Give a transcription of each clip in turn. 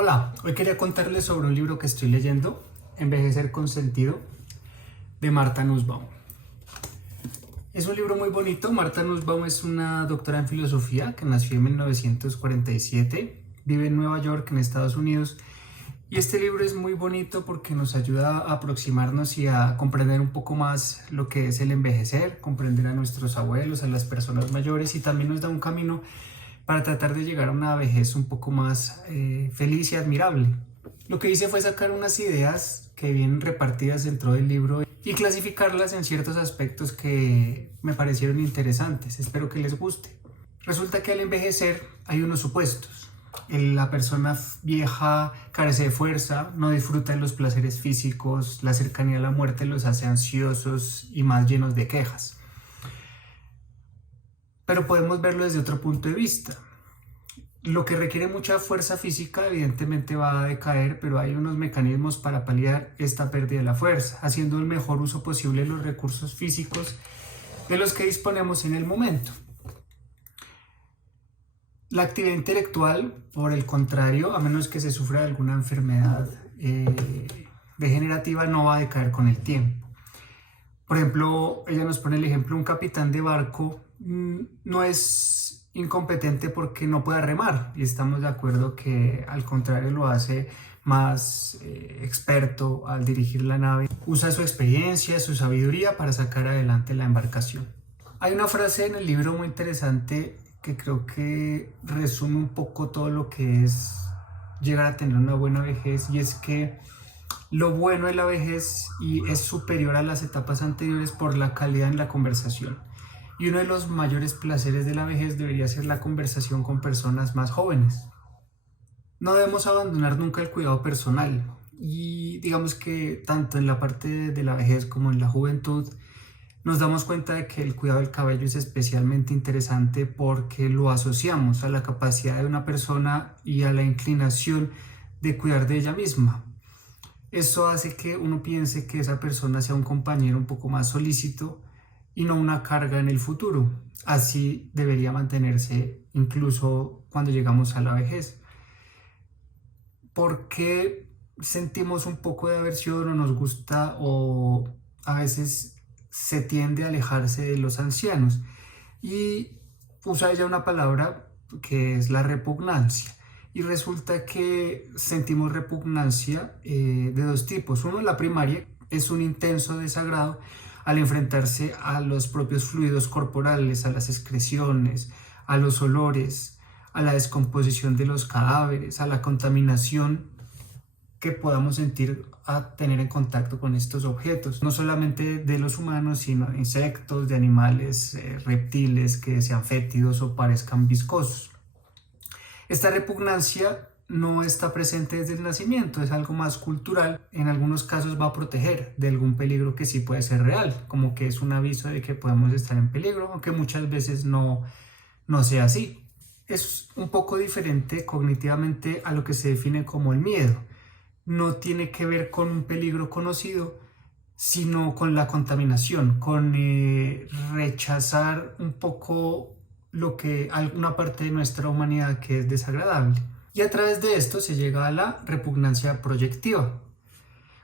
Hola, hoy quería contarles sobre un libro que estoy leyendo, Envejecer con sentido, de Martha Nussbaum. Es un libro muy bonito. Martha Nussbaum es una doctora en filosofía que nació en 1947, vive en Nueva York, en Estados Unidos, y este libro es muy bonito porque nos ayuda a aproximarnos y a comprender un poco más lo que es el envejecer, comprender a nuestros abuelos, a las personas mayores, y también nos da un camino para tratar de llegar a una vejez un poco más feliz y admirable. Lo que hice fue sacar unas ideas que vienen repartidas dentro del libro y clasificarlas en ciertos aspectos que me parecieron interesantes. Espero que les guste. Resulta que al envejecer hay unos supuestos. La persona vieja carece de fuerza, no disfruta de los placeres físicos, la cercanía a la muerte los hace ansiosos y más llenos de quejas. Pero podemos verlo desde otro punto de vista. Lo que requiere mucha fuerza física evidentemente va a decaer, pero hay unos mecanismos para paliar esta pérdida de la fuerza, haciendo el mejor uso posible de los recursos físicos de los que disponemos en el momento. La actividad intelectual, por el contrario, a menos que se sufra de alguna enfermedad degenerativa, no va a decaer con el tiempo. Por ejemplo, ella nos pone el ejemplo: un capitán de barco no es incompetente porque no pueda remar, y estamos de acuerdo que al contrario lo hace más experto al dirigir la nave. Usa su experiencia, su sabiduría para sacar adelante la embarcación. Hay una frase en el libro muy interesante que creo que resume un poco todo lo que es llegar a tener una buena vejez, y es que lo bueno de la vejez es superior a las etapas anteriores por la calidad en la conversación. Y uno de los mayores placeres de la vejez debería ser la conversación con personas más jóvenes. No debemos abandonar nunca el cuidado personal. Y digamos que tanto en la parte de la vejez como en la juventud nos damos cuenta de que el cuidado del cabello es especialmente interesante porque lo asociamos a la capacidad de una persona y a la inclinación de cuidar de ella misma. Eso hace que uno piense que esa persona sea un compañero un poco más solícito y no una carga en el futuro. Así debería mantenerse incluso cuando llegamos a la vejez. Porque sentimos un poco de aversión o nos gusta, o a veces se tiende a alejarse de los ancianos? Y usa ella una palabra que es la repugnancia. Y resulta que sentimos repugnancia de dos tipos. Uno, la primaria, es un intenso desagrado al enfrentarse a los propios fluidos corporales, a las excreciones, a los olores, a la descomposición de los cadáveres, a la contaminación que podamos sentir a tener en contacto con estos objetos, no solamente de los humanos, sino de insectos, de animales, reptiles que sean fétidos o parezcan viscosos. Esta repugnancia no está presente desde el nacimiento, es algo más cultural. En algunos casos va a proteger de algún peligro que sí puede ser real, como que es un aviso de que podemos estar en peligro, aunque muchas veces no sea así. Es un poco diferente cognitivamente a lo que se define como el miedo. No tiene que ver con un peligro conocido, sino con la contaminación, con rechazar un poco lo que alguna parte de nuestra humanidad que es desagradable. Y a través de esto se llega a la repugnancia proyectiva,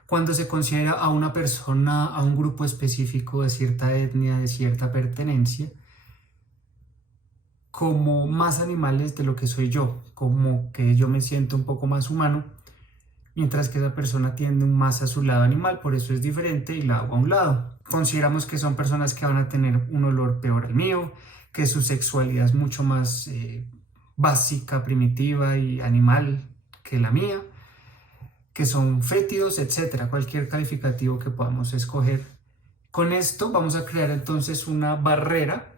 cuando se considera a una persona, a un grupo específico de cierta etnia, de cierta pertenencia, como más animales de lo que soy yo, como que yo me siento un poco más humano, mientras que esa persona tiende más a su lado animal, por eso es diferente y la hago a un lado. Consideramos que son personas que van a tener un olor peor al mío, que su sexualidad es mucho más básica, primitiva y animal que la mía, que son fétidos, etcétera, cualquier calificativo que podamos escoger. Con esto vamos a crear entonces una barrera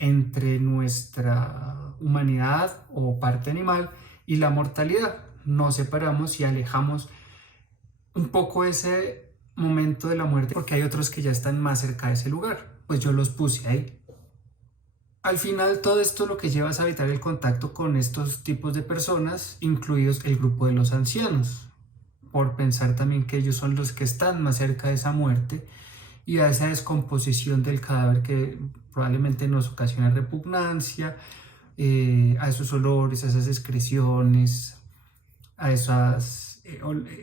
entre nuestra humanidad o parte animal y la mortalidad. Nos separamos y alejamos un poco ese momento de la muerte, porque hay otros que ya están más cerca de ese lugar, pues yo los puse ahí. Al final, todo esto lo que lleva es a evitar el contacto con estos tipos de personas, incluidos el grupo de los ancianos, por pensar también que ellos son los que están más cerca de esa muerte y a esa descomposición del cadáver que probablemente nos ocasiona repugnancia, a esos olores, a esas excreciones, a esos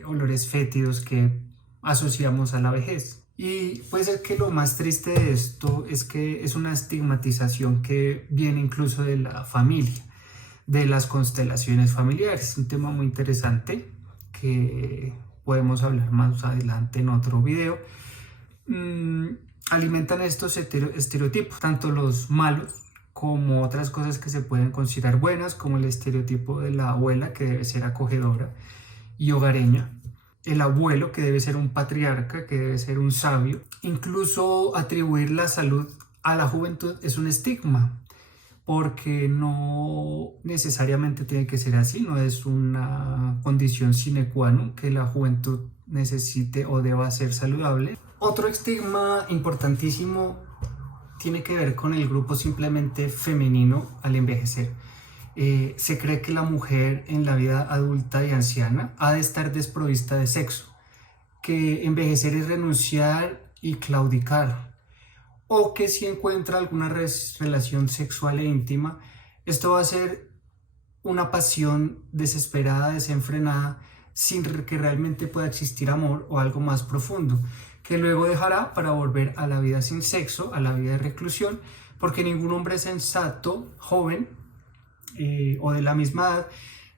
olores fétidos que asociamos a la vejez. Y puede ser que lo más triste de esto es que es una estigmatización que viene incluso de la familia, de las constelaciones familiares. Un tema muy interesante que podemos hablar más adelante en otro video. Alimentan estos estereotipos, tanto los malos como otras cosas que se pueden considerar buenas, como el estereotipo de la abuela, que debe ser acogedora y hogareña, el abuelo, que debe ser un patriarca, que debe ser un sabio. Incluso atribuir la salud a la juventud es un estigma, porque no necesariamente tiene que ser así, no es una condición sine qua non que la juventud necesite o deba ser saludable. Otro estigma importantísimo tiene que ver con el grupo simplemente femenino al envejecer. Se cree que la mujer en la vida adulta y anciana ha de estar desprovista de sexo, que envejecer es renunciar y claudicar, o que si encuentra alguna relación sexual e íntima, esto va a ser una pasión desesperada, desenfrenada, sin que realmente pueda existir amor o algo más profundo, que luego dejará para volver a la vida sin sexo, a la vida de reclusión, porque ningún hombre sensato, joven o de la misma edad,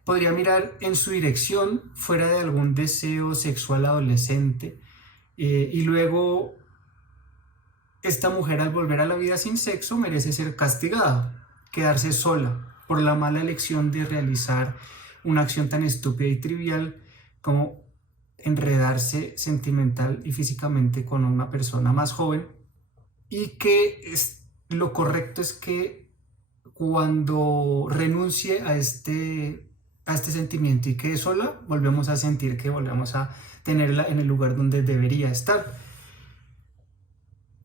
podría mirar en su dirección fuera de algún deseo sexual adolescente, y luego esta mujer, al volver a la vida sin sexo, merece ser castigada, quedarse sola por la mala elección de realizar una acción tan estúpida y trivial como enredarse sentimental y físicamente con una persona más joven. Y que lo correcto es que cuando renuncie a este sentimiento y quede sola, volvemos a sentir que volvemos a tenerla en el lugar donde debería estar.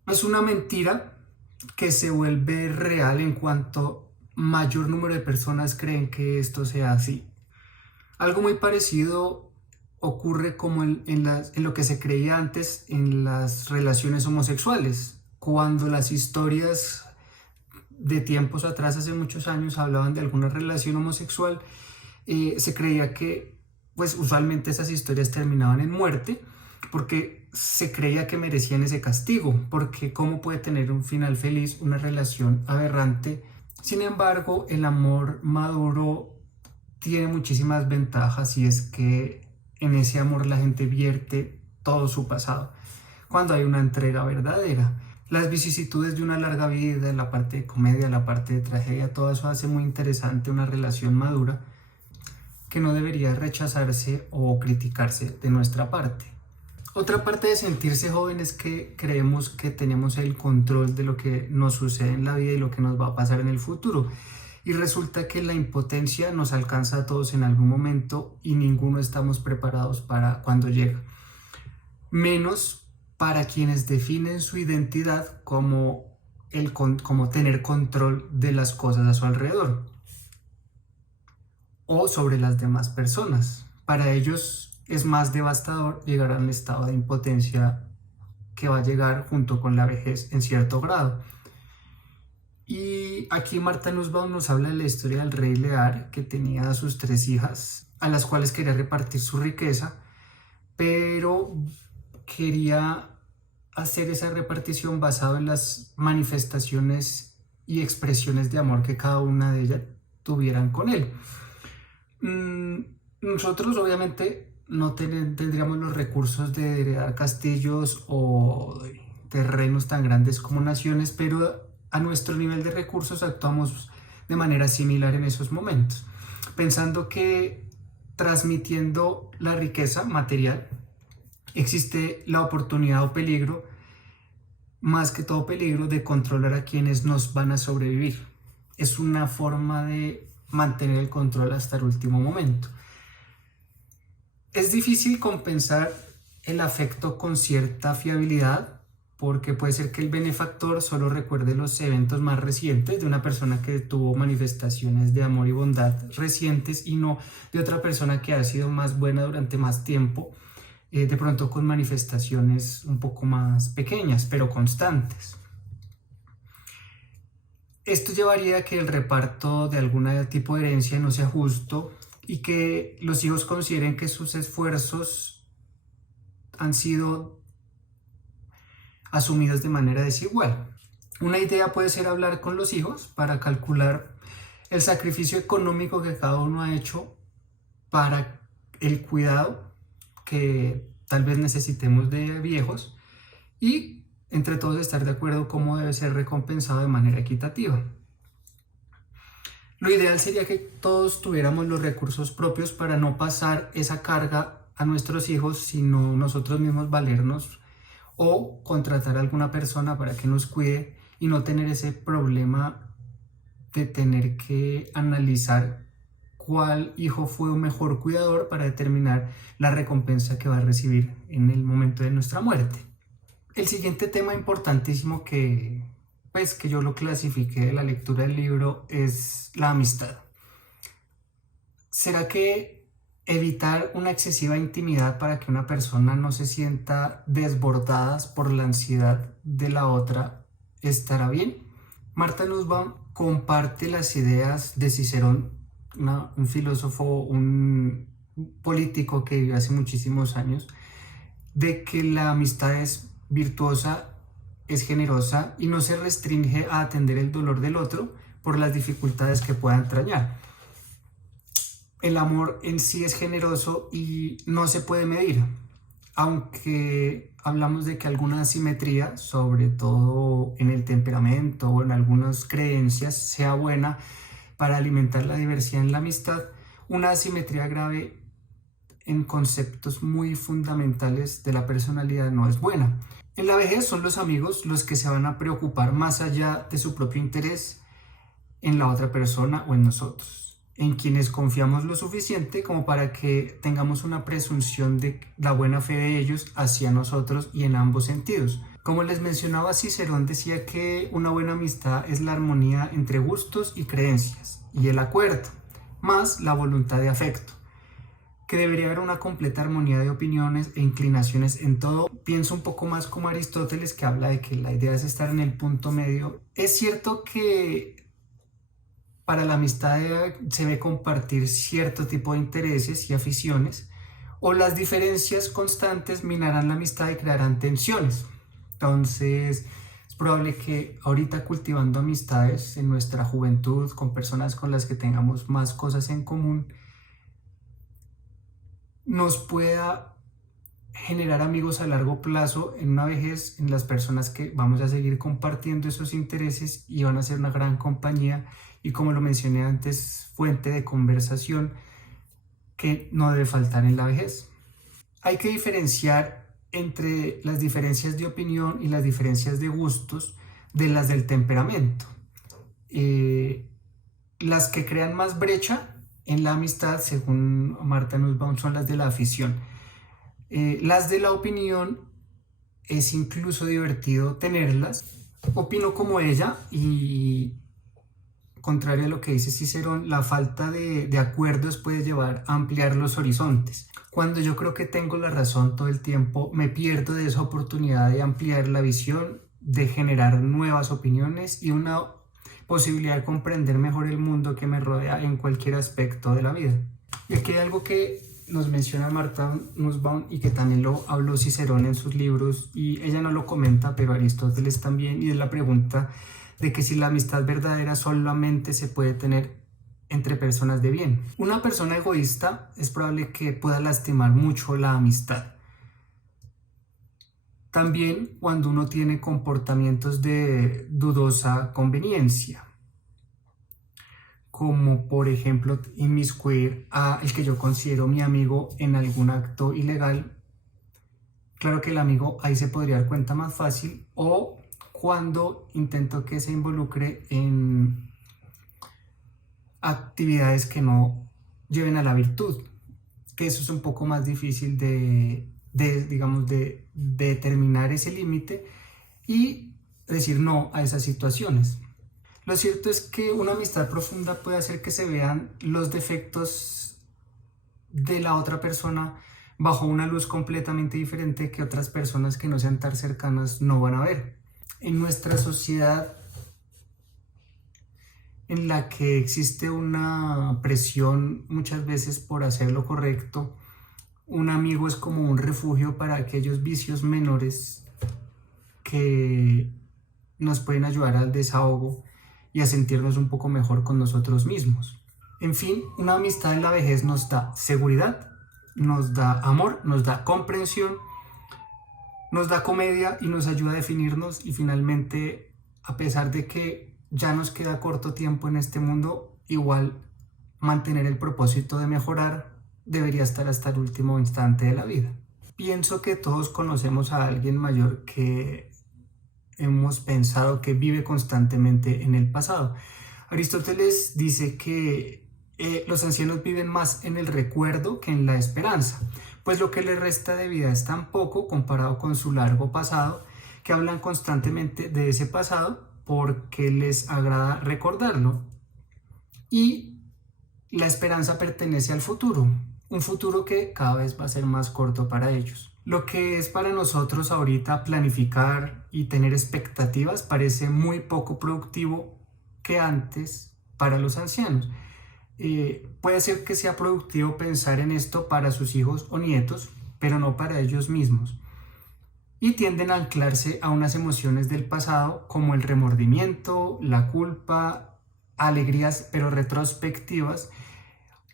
Es una mentira que se vuelve real en cuanto mayor número de personas creen que esto sea así. Algo muy parecido ocurre como en lo que se creía antes en las relaciones homosexuales, cuando las historias de tiempos atrás, hace muchos años, hablaban de alguna relación homosexual. Se creía que pues usualmente esas historias terminaban en muerte, porque se creía que merecían ese castigo, porque cómo puede tener un final feliz una relación aberrante. Sin embargo, el amor maduro tiene muchísimas ventajas, y es que en ese amor la gente vierte todo su pasado cuando hay una entrega verdadera. Las vicisitudes de una larga vida, la parte de comedia, la parte de tragedia, todo eso hace muy interesante una relación madura que no debería rechazarse o criticarse de nuestra parte. Otra parte de sentirse joven es que creemos que tenemos el control de lo que nos sucede en la vida y lo que nos va a pasar en el futuro. Y resulta que la impotencia nos alcanza a todos en algún momento y ninguno estamos preparados para cuando llega. Menos para quienes definen su identidad como tener control de las cosas a su alrededor o sobre las demás personas. Para ellos es más devastador llegar a un estado de impotencia que va a llegar junto con la vejez en cierto grado. Y aquí Martha Nussbaum nos habla de la historia del rey Lear, que tenía a sus 3 hijas, a las cuales quería repartir su riqueza, pero quería hacer esa repartición basado en las manifestaciones y expresiones de amor que cada una de ellas tuvieran con él. Nosotros obviamente no tendríamos los recursos de heredar castillos o terrenos tan grandes como naciones, pero a nuestro nivel de recursos actuamos de manera similar en esos momentos, pensando que transmitiendo la riqueza material existe la oportunidad o peligro, más que todo peligro, de controlar a quienes nos van a sobrevivir. Es una forma de mantener el control hasta el último momento. Es difícil compensar el afecto con cierta fiabilidad, porque puede ser que el benefactor solo recuerde los eventos más recientes de una persona que tuvo manifestaciones de amor y bondad recientes, y no de otra persona que ha sido más buena durante más tiempo, de pronto con manifestaciones un poco más pequeñas pero constantes. Esto llevaría a que el reparto de algún tipo de herencia no sea justo, y que los hijos consideren que sus esfuerzos han sido asumidos de manera desigual. Una idea puede ser hablar con los hijos para calcular el sacrificio económico que cada uno ha hecho para el cuidado que tal vez necesitemos de viejos y entre todos estar de acuerdo cómo debe ser recompensado de manera equitativa. Lo ideal sería que todos tuviéramos los recursos propios para no pasar esa carga a nuestros hijos, sino nosotros mismos valernos o contratar a alguna persona para que nos cuide y no tener ese problema de tener que analizar cuál hijo fue un mejor cuidador para determinar la recompensa que va a recibir en el momento de nuestra muerte. El siguiente tema importantísimo que yo lo clasifiqué de la lectura del libro es la amistad. ¿Será que evitar una excesiva intimidad para que una persona no se sienta desbordada por la ansiedad de la otra estará bien? Martha Nussbaum comparte las ideas de Cicerón, un filósofo, un político que vivió hace muchísimos años, de que la amistad es virtuosa, es generosa y no se restringe a atender el dolor del otro por las dificultades que pueda entrañar. El amor en sí es generoso y no se puede medir, aunque hablamos de que alguna asimetría, sobre todo en el temperamento o en algunas creencias, sea buena para alimentar la diversidad en la amistad, una asimetría grave en conceptos muy fundamentales de la personalidad no es buena. En la vejez son los amigos los que se van a preocupar más allá de su propio interés en la otra persona o en nosotros, en quienes confiamos lo suficiente como para que tengamos una presunción de la buena fe de ellos hacia nosotros y en ambos sentidos. Como les mencionaba, Cicerón decía que una buena amistad es la armonía entre gustos y creencias y el acuerdo, más la voluntad de afecto, que debería haber una completa armonía de opiniones e inclinaciones en todo. Pienso un poco más como Aristóteles, que habla de que la idea es estar en el punto medio. Es cierto que para la amistad se debe compartir cierto tipo de intereses y aficiones, o las diferencias constantes minarán la amistad y crearán tensiones. Entonces, es probable que ahorita cultivando amistades en nuestra juventud, con personas con las que tengamos más cosas en común, nos pueda generar amigos a largo plazo en una vejez, en las personas que vamos a seguir compartiendo esos intereses y van a ser una gran compañía y, como lo mencioné antes, fuente de conversación que no debe faltar en la vejez. Hay que diferenciar entre las diferencias de opinión y las diferencias de gustos de las del temperamento. Las que crean más brecha en la amistad, según Martha Nussbaum, son las de la afición. Las de la opinión es incluso divertido tenerlas. Opino como ella y, contrario a lo que dice Cicerón, la falta de acuerdos puede llevar a ampliar los horizontes. Cuando yo creo que tengo la razón todo el tiempo, me pierdo de esa oportunidad de ampliar la visión, de generar nuevas opiniones y una posibilidad de comprender mejor el mundo que me rodea en cualquier aspecto de la vida. Y aquí hay algo que nos menciona Martha Nussbaum y que también lo habló Cicerón en sus libros, y ella no lo comenta, pero Aristóteles también, y es la pregunta de que si la amistad verdadera solamente se puede tener entre personas de bien. Una persona egoísta es probable que pueda lastimar mucho la amistad. También cuando uno tiene comportamientos de dudosa conveniencia, como por ejemplo inmiscuir a el que yo considero mi amigo en algún acto ilegal. Claro que el amigo ahí se podría dar cuenta más fácil, o cuando intento que se involucre en actividades que no lleven a la virtud, que eso es un poco más difícil de determinar ese límite y decir no a esas situaciones. Lo cierto es que una amistad profunda puede hacer que se vean los defectos de la otra persona bajo una luz completamente diferente que otras personas que no sean tan cercanas no van a ver. En nuestra sociedad en la que existe una presión muchas veces por hacer lo correcto. Un amigo es como un refugio para aquellos vicios menores que nos pueden ayudar al desahogo y a sentirnos un poco mejor con nosotros mismos. En fin, una amistad en la vejez nos da seguridad, nos da amor, nos da comprensión, nos da comedia y nos ayuda a definirnos, y finalmente, a pesar de que ya nos queda corto tiempo en este mundo, igual mantener el propósito de mejorar debería estar hasta el último instante de la vida. Pienso que todos conocemos a alguien mayor que hemos pensado que vive constantemente en el pasado. Aristóteles dice que los ancianos viven más en el recuerdo que en la esperanza, pues lo que les resta de vida es tan poco comparado con su largo pasado, que hablan constantemente de ese pasado porque les agrada recordarlo, y la esperanza pertenece al futuro, un futuro que cada vez va a ser más corto para ellos. Lo que es para nosotros ahorita planificar y tener expectativas parece muy poco productivo que antes para los ancianos. Puede ser que sea productivo pensar en esto para sus hijos o nietos, pero no para ellos mismos. Y tienden a anclarse a unas emociones del pasado como el remordimiento, la culpa, alegrías pero retrospectivas,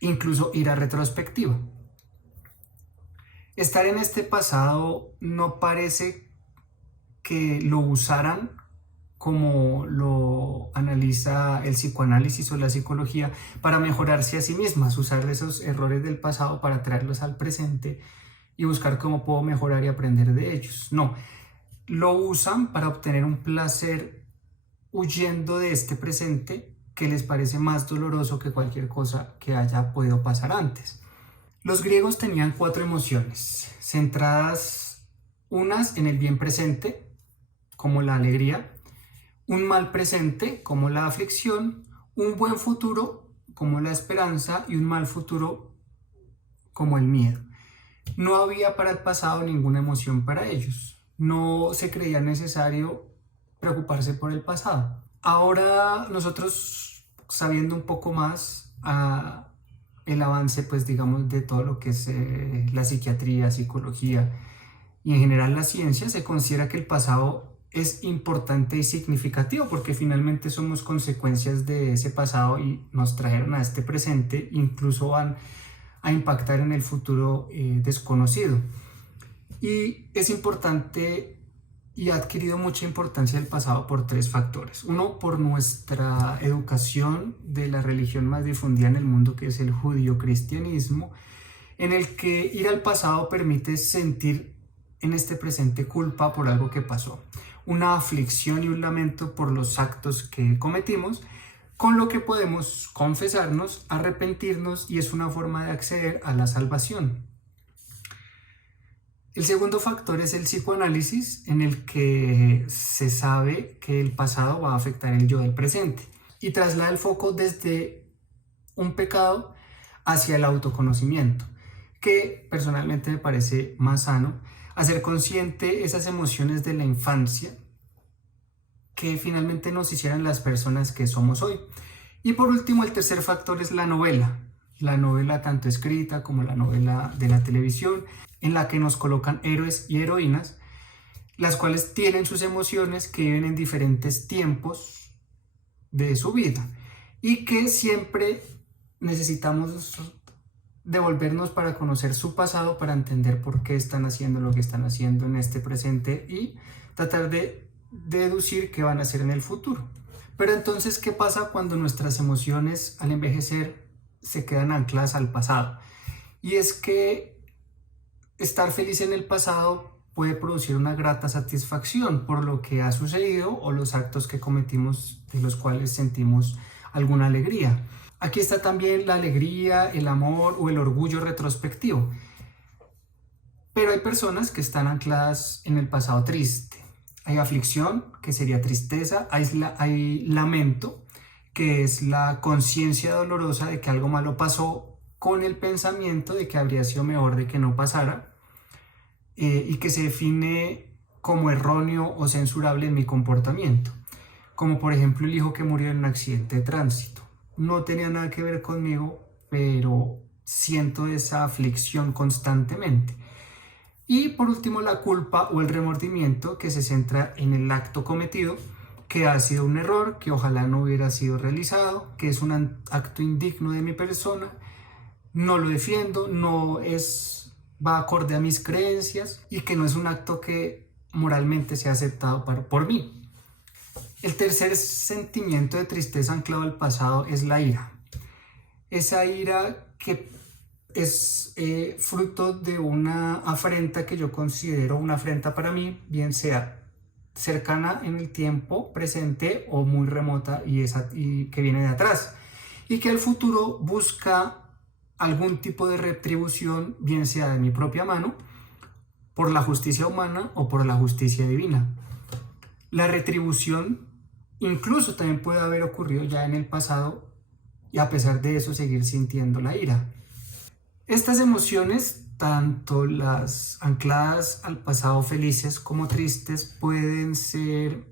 incluso ira retrospectiva. Estar en este pasado no parece que lo usaran como lo analiza el psicoanálisis o la psicología, para mejorarse a sí mismas, usar esos errores del pasado para traerlos al presente y buscar cómo puedo mejorar y aprender de ellos. No, lo usan para obtener un placer huyendo de este presente que les parece más doloroso que cualquier cosa que haya podido pasar antes. Los griegos tenían 4 emociones, centradas unas en el bien presente, como la alegría, un mal presente, como la aflicción, un buen futuro, como la esperanza, y un mal futuro, como el miedo. No había para el pasado ninguna emoción para ellos. No se creía necesario preocuparse por el pasado. Ahora nosotros, sabiendo un poco más el avance, pues digamos, de todo lo que es la psiquiatría, psicología y en general la ciencia, se considera que el pasado es importante y significativo porque finalmente somos consecuencias de ese pasado y nos trajeron a este presente, incluso van a impactar en el futuro desconocido. Y es importante y ha adquirido mucha importancia el pasado por 3 factores. Uno, por nuestra educación de la religión más difundida en el mundo, que es el judio-cristianismo, en el que ir al pasado permite sentir en este presente culpa por algo que pasó, una aflicción y un lamento por los actos que cometimos, con lo que podemos confesarnos, arrepentirnos, y es una forma de acceder a la salvación. El segundo factor es el psicoanálisis, en el que se sabe que el pasado va a afectar el yo del presente y traslada el foco desde un pecado hacia el autoconocimiento, que personalmente me parece más sano, hacer consciente esas emociones de la infancia que finalmente nos hicieran las personas que somos hoy. Y por último, el tercer factor es la novela tanto escrita como la novela de la televisión, en la que nos colocan héroes y heroínas, las cuales tienen sus emociones, que viven en diferentes tiempos de su vida y que siempre necesitamos devolvernos para conocer su pasado, para entender por qué están haciendo lo que están haciendo en este presente y tratar de deducir qué van a hacer en el futuro. Pero entonces, ¿qué pasa cuando nuestras emociones al envejecer se quedan ancladas al pasado? Y es que estar feliz en el pasado puede producir una grata satisfacción por lo que ha sucedido o los actos que cometimos, de los cuales sentimos alguna alegría. Aquí está también la alegría, el amor o el orgullo retrospectivo. Pero hay personas que están ancladas en el pasado triste. Hay aflicción, que sería tristeza. Hay lamento, que es la conciencia dolorosa de que algo malo pasó, con el pensamiento de que habría sido mejor de que no pasara, y que se define como erróneo o censurable en mi comportamiento. como por ejemplo el hijo que murió en un accidente de tránsito. No tenía nada que ver conmigo, pero siento esa aflicción constantemente. Y por último, la culpa o el remordimiento, que se centra en el acto cometido, que ha sido un error, que ojalá no hubiera sido realizado, que es un acto indigno de mi persona, no lo defiendo, va acorde a mis creencias y que no es un acto que moralmente sea aceptado por mí. El tercer sentimiento de tristeza anclado al pasado es la ira. Esa ira que es fruto de una afrenta que yo considero una afrenta para mí, bien sea cercana en el tiempo presente o muy remota y que viene de atrás, y que al futuro busca algún tipo de retribución, bien sea de mi propia mano, por la justicia humana o por la justicia divina. La retribución incluso también puede haber ocurrido ya en el pasado y a pesar de eso seguir sintiendo la ira. Estas emociones, tanto las ancladas al pasado felices como tristes, pueden ser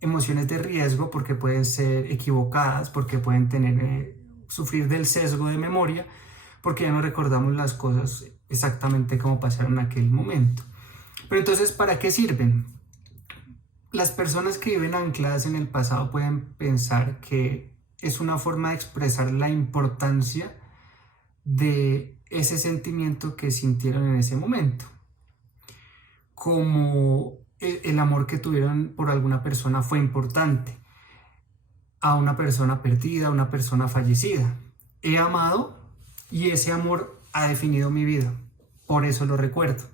emociones de riesgo porque pueden ser equivocadas, porque pueden sufrir del sesgo de memoria, porque ya no recordamos las cosas exactamente como pasaron en aquel momento. Pero entonces, ¿para qué sirven? Las personas que viven ancladas en el pasado pueden pensar que es una forma de expresar la importancia de ese sentimiento que sintieron en ese momento, como el amor que tuvieron por alguna persona fue importante, a una persona perdida, a una persona fallecida. He amado y ese amor ha definido mi vida, por eso lo recuerdo.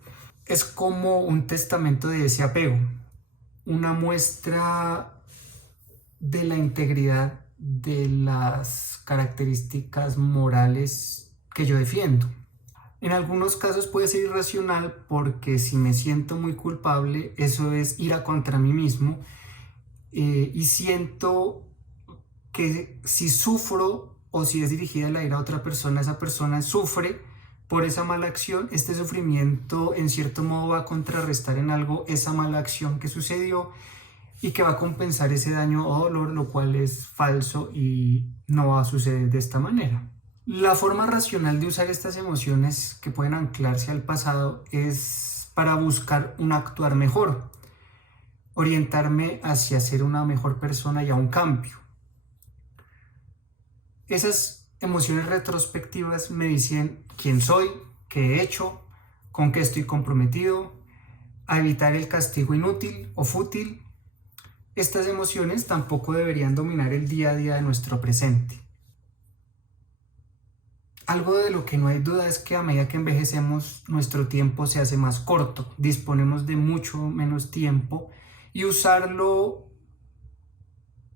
Es como un testamento de ese apego, una muestra de la integridad de las características morales que yo defiendo. En algunos casos puede ser irracional porque si me siento muy culpable, eso es ira contra mí mismo, y siento que si sufro o si es dirigida la ira a otra persona, esa persona sufre por esa mala acción. Este sufrimiento en cierto modo va a contrarrestar en algo esa mala acción que sucedió y que va a compensar ese daño o dolor, lo cual es falso y no va a suceder de esta manera. La forma racional de usar estas emociones que pueden anclarse al pasado es para buscar un actuar mejor, orientarme hacia ser una mejor persona y a un cambio. Esas emociones retrospectivas me dicen quién soy, qué he hecho, con qué estoy comprometido, a evitar el castigo inútil o fútil. Estas emociones tampoco deberían dominar el día a día de nuestro presente. Algo de lo que no hay duda es que a medida que envejecemos, nuestro tiempo se hace más corto, disponemos de mucho menos tiempo y usarlo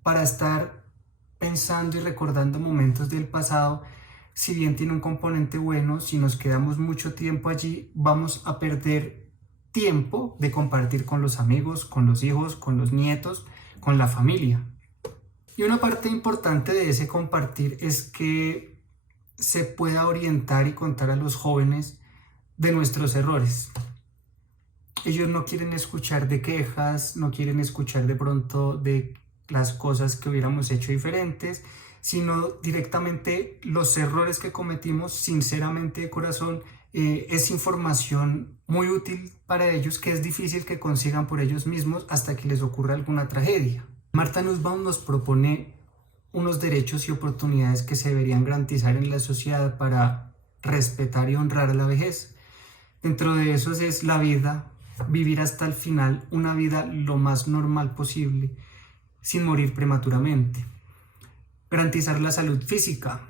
para estar pensando y recordando momentos del pasado, si bien tiene un componente bueno, si nos quedamos mucho tiempo allí, vamos a perder tiempo de compartir con los amigos, con los hijos, con los nietos, con la familia. Y una parte importante de ese compartir es que se pueda orientar y contar a los jóvenes de nuestros errores. Ellos no quieren escuchar de quejas, no quieren escuchar de pronto de las cosas que hubiéramos hecho diferentes, sino directamente los errores que cometimos sinceramente de corazón. Es información muy útil para ellos que es difícil que consigan por ellos mismos hasta que les ocurra alguna tragedia. Martha Nussbaum nos propone unos derechos y oportunidades que se deberían garantizar en la sociedad para respetar y honrar la vejez. Dentro de esos es la vida, vivir hasta el final una vida lo más normal posible, sin morir prematuramente. Garantizar la salud física,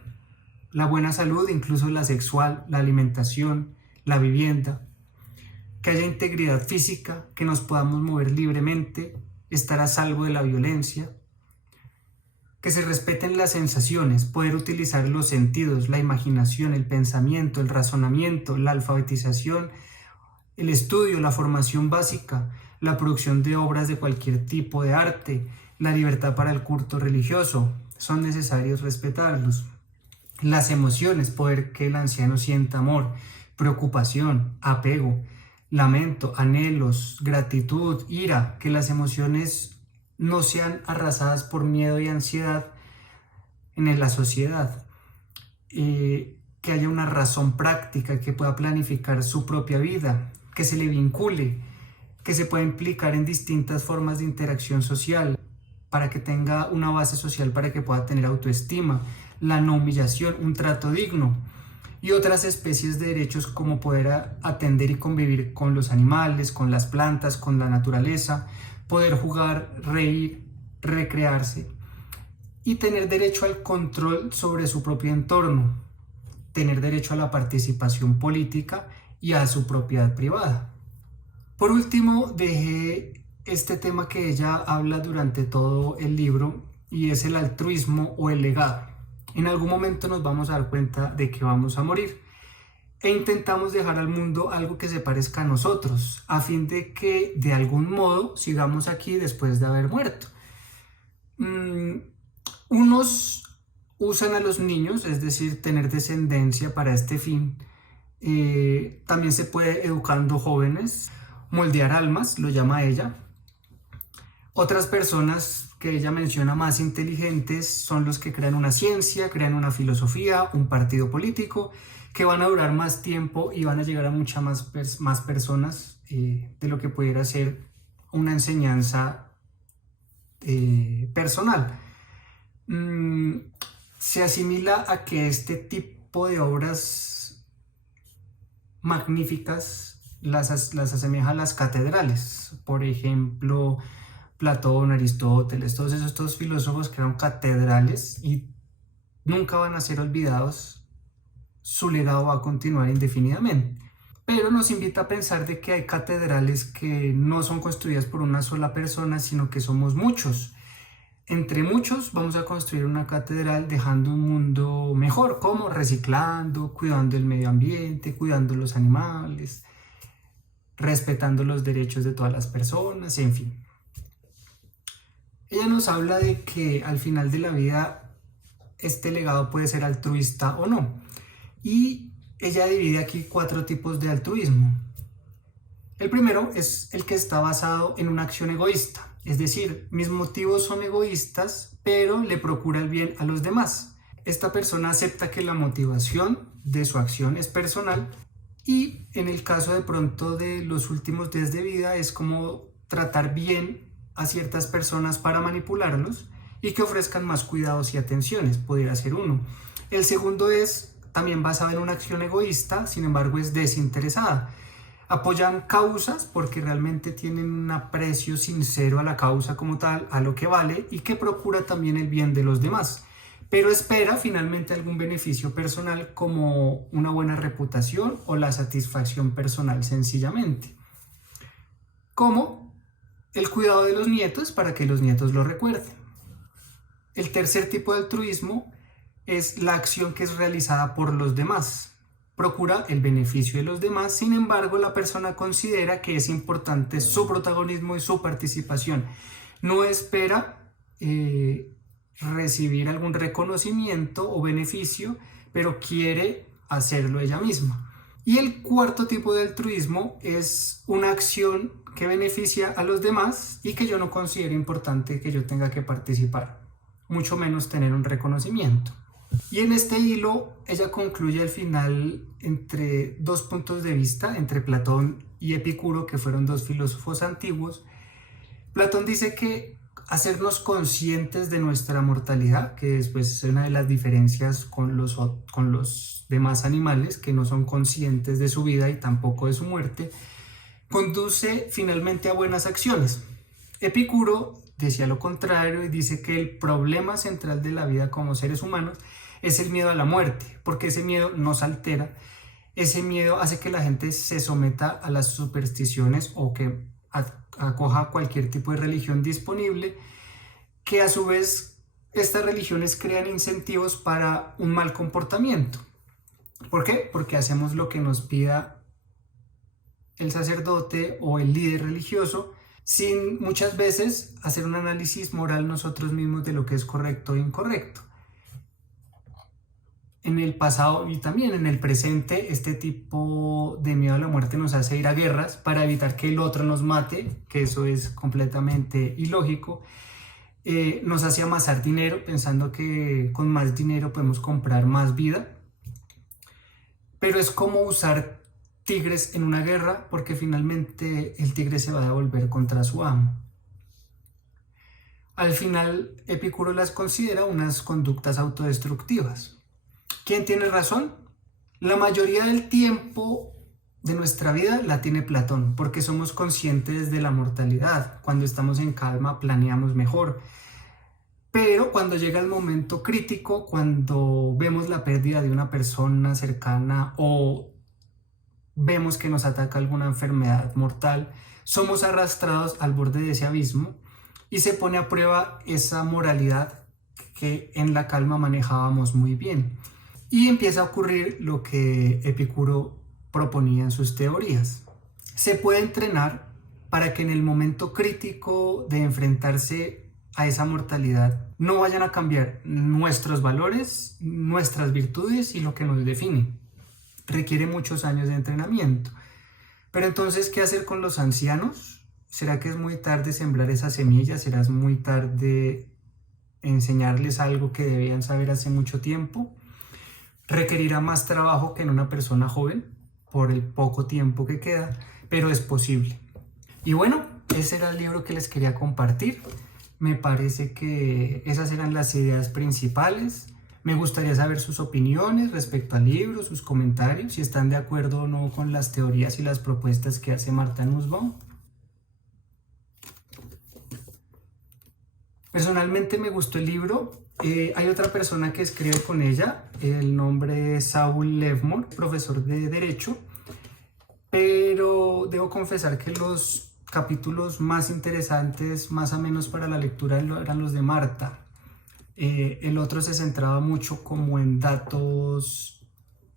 la buena salud, incluso la sexual, la alimentación, la vivienda. Que haya integridad física, que nos podamos mover libremente, estar a salvo de la violencia. Que se respeten las sensaciones, poder utilizar los sentidos, la imaginación, el pensamiento, el razonamiento, la alfabetización, el estudio, la formación básica, la producción de obras de cualquier tipo de arte, la libertad para el culto religioso, son necesarios respetarlos. Las emociones, poder que el anciano sienta amor, preocupación, apego, lamento, anhelos, gratitud, ira, que las emociones no sean arrasadas por miedo y ansiedad en la sociedad. Que haya una razón práctica, que pueda planificar su propia vida, que se le vincule, que se pueda implicar en distintas formas de interacción social, para que tenga una base social, para que pueda tener autoestima, la no humillación, un trato digno y otras especies de derechos como poder atender y convivir con los animales, con las plantas, con la naturaleza, poder jugar, reír, recrearse y tener derecho al control sobre su propio entorno, tener derecho a la participación política y a su propiedad privada. Por último, dejé este tema que ella habla durante todo el libro y es el altruismo o el legado. En algún momento nos vamos a dar cuenta de que vamos a morir e intentamos dejar al mundo algo que se parezca a nosotros, a fin de que de algún modo sigamos aquí después de haber muerto. Unos usan a los niños, es decir, tener descendencia para este fin. También se puede educando jóvenes, moldear almas, lo llama ella. Otras personas que ella menciona más inteligentes son los que crean una ciencia, crean una filosofía, un partido político, que van a durar más tiempo y van a llegar a muchas más personas de lo que pudiera ser una enseñanza personal. Se asimila a que este tipo de obras magníficas las asemeja a las catedrales. Por ejemplo, Platón, Aristóteles, todos estos filósofos crearon catedrales y nunca van a ser olvidados. Su legado va a continuar indefinidamente. Pero nos invita a pensar de que hay catedrales que no son construidas por una sola persona, sino que somos muchos. Entre muchos vamos a construir una catedral dejando un mundo mejor, como reciclando, cuidando el medio ambiente, cuidando los animales, respetando los derechos de todas las personas, en fin. Ella nos habla de que al final de la vida este legado puede ser altruista o no. Y ella divide aquí 4 tipos de altruismo. El primero es el que está basado en una acción egoísta. Es decir, mis motivos son egoístas, pero le procura el bien a los demás. Esta persona acepta que la motivación de su acción es personal y en el caso de pronto de los últimos días de vida es como tratar bien a ciertas personas para manipularlos y que ofrezcan más cuidados y atenciones, podría ser uno. El segundo es también basado en una acción egoísta, sin embargo es desinteresada. Apoyan causas porque realmente tienen un aprecio sincero a la causa como tal, a lo que vale y que procura también el bien de los demás, pero espera finalmente algún beneficio personal como una buena reputación o la satisfacción personal sencillamente, como el cuidado de los nietos para que los nietos lo recuerden. El tercer tipo de altruismo es la acción que es realizada por los demás. Procura el beneficio de los demás, sin embargo, la persona considera que es importante su protagonismo y su participación. No espera recibir algún reconocimiento o beneficio, pero quiere hacerlo ella misma. Y el cuarto tipo de altruismo es una acción que beneficia a los demás y que yo no considero importante que yo tenga que participar, mucho menos tener un reconocimiento. Y en este hilo ella concluye al final entre 2 puntos de vista, entre Platón y Epicuro, que fueron 2 filósofos antiguos. Platón dice que hacernos conscientes de nuestra mortalidad, que después es una de las diferencias con los demás animales, que no son conscientes de su vida y tampoco de su muerte, conduce finalmente a buenas acciones. Epicuro decía lo contrario y dice que el problema central de la vida como seres humanos es el miedo a la muerte, porque ese miedo nos altera, ese miedo hace que la gente se someta a las supersticiones o que acoja cualquier tipo de religión disponible, que a su vez estas religiones crean incentivos para un mal comportamiento. ¿Por qué? Porque hacemos lo que nos pida el sacerdote o el líder religioso, sin muchas veces hacer un análisis moral nosotros mismos de lo que es correcto e incorrecto. En el pasado y también en el presente, este tipo de miedo a la muerte nos hace ir a guerras para evitar que el otro nos mate, que eso es completamente ilógico. nos hace amasar dinero pensando que con más dinero podemos comprar más vida, pero es como usar tigres en una guerra porque finalmente el tigre se va a devolver contra su amo. Al final, Epicuro las considera unas conductas autodestructivas. ¿Quién tiene razón? La mayoría del tiempo de nuestra vida la tiene Platón, porque somos conscientes de la mortalidad. Cuando estamos en calma, planeamos mejor. Pero cuando llega el momento crítico, cuando vemos la pérdida de una persona cercana o vemos que nos ataca alguna enfermedad mortal, somos arrastrados al borde de ese abismo y se pone a prueba esa moralidad que en la calma manejábamos muy bien. Y empieza a ocurrir lo que Epicuro proponía en sus teorías. Se puede entrenar para que en el momento crítico de enfrentarse a esa mortalidad no vayan a cambiar nuestros valores, nuestras virtudes y lo que nos define. Requiere muchos años de entrenamiento. Pero entonces, ¿qué hacer con los ancianos? ¿Será que es muy tarde sembrar esas semillas? ¿Será muy tarde enseñarles algo que debían saber hace mucho tiempo? Requerirá más trabajo que en una persona joven por el poco tiempo que queda, pero es posible. Y bueno, ese era el libro que les quería compartir. Me parece que esas eran las ideas principales. Me gustaría saber sus opiniones respecto al libro, sus comentarios, si están de acuerdo o no con las teorías y las propuestas que hace Martha Nussbaum. Personalmente me gustó el libro. Hay otra persona que escribe con ella, el nombre es Saul Levmore, profesor de Derecho, pero debo confesar que los capítulos más interesantes, más o menos para la lectura, eran los de Marta. El otro se centraba mucho como en datos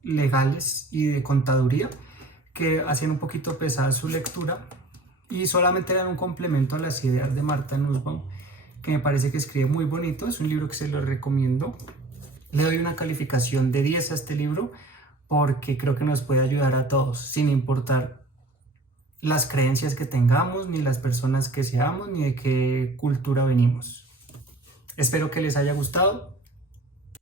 legales y de contaduría, que hacían un poquito pesada su lectura y solamente eran un complemento a las ideas de Martha Nussbaum, que me parece que escribe muy bonito. Es un libro que se lo recomiendo. Le doy una calificación de 10 a este libro porque creo que nos puede ayudar a todos, sin importar las creencias que tengamos, ni las personas que seamos, ni de qué cultura venimos. Espero que les haya gustado.